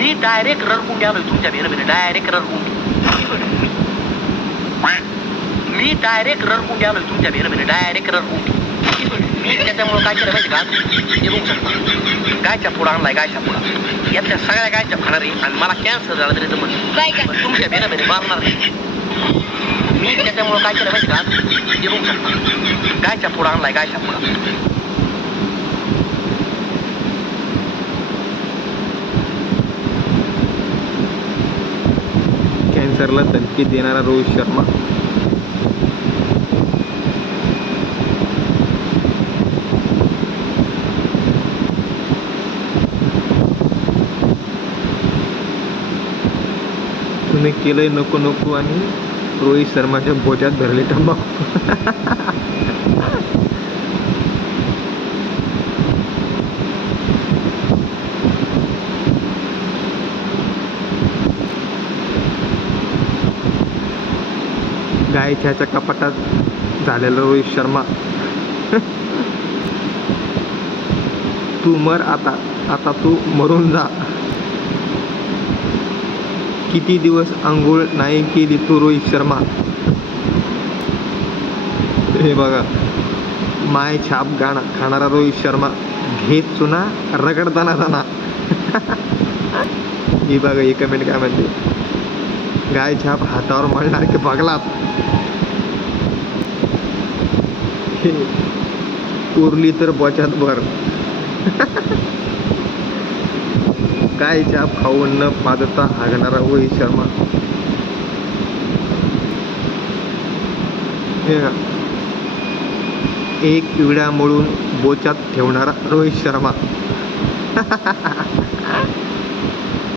मी direct रडकुंडी आलोय तुमच्या भेरभेर direct रडकुंडी मी direct रडकुंडी आलोय तुमच्या भेरभेर डायरेक्ट रडकुंडी मी त्याच्यामुळे काय केलं माहिती का हे बघू शकता गायच्या पुढं आणलाय गायच्या पुढं यातल्या सगळ्या गायच्या खाणार आहे आणि मला कॅन्सर झाला तरी जमत तुमच्या भेरभेर मारणार नाही मी त्याच्यामुळे काय केलं माहिती का हे बघू शकता गायच्या पुढं आणलाय गायच्या पुढं कॅन्सरला धमकी देणारा रोहित शर्मा तुम्ही केलंय नको नको आणि रोहित शर्माच्या बोजात धरले तंबाखू गायच्या कपाटात झालेला रोहित शर्मा तू मर आता आता तू मरून जा किती दिवस आंघोळ नाही केली तू रोहित शर्मा हे बघा माय छाप गाणं खाणारा रोहित शर्मा घेत चुना रगडताना जाना ही बघा ही कमेंट काय म्हणते गाय छाप हातावर मळणार की बघलात उरली तर बचात भर गाय छाप खाऊन न पाजता हागणारा रोहित शर्मा एक विडा मळून बोचात ठेवणारा रोहित शर्मा